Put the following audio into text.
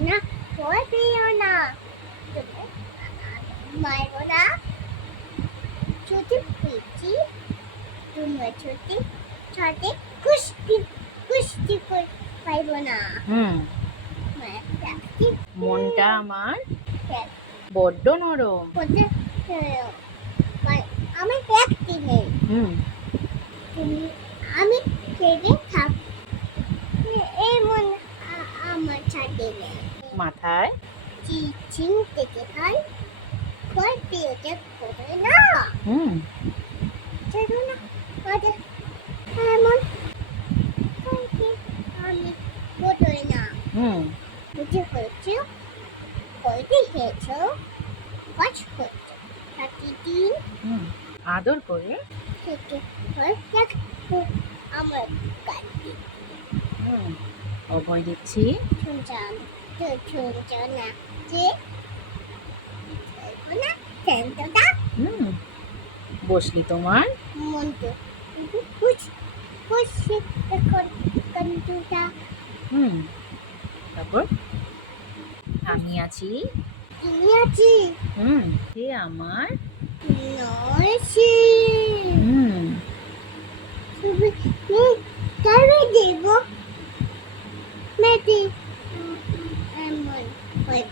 না ভয় পেও না তুমি মারবো না যদি পেয়েছি তুমি যদি সাথে কুস্তি কুস্তি করে পাইবো না মনটা আমার বড্ড নরম। আমি দেখতে নেই তুমি আমি খেয়ে থাক এই মন আমার ছাড়ে নেই মাথায় চিচিং থেকে খাই ভয় পেয়ে করে না চলো না আমাদের এমন আমি বোধই না বুঝে হয়েছে কয়টি খেয়েছো কাজ করছো প্রতিদিন আদর করে থেকে আমার কাছে অভয় দিচ্ছি। শুনছান না যে না সেন্টারটা বসলি তোমার মন তো কুছ কুছ এখন কন্টুটা তারপর আমি আছি আছি হে আমার নয়ছি তুমি তবে দেব মেটি এমন হয়ে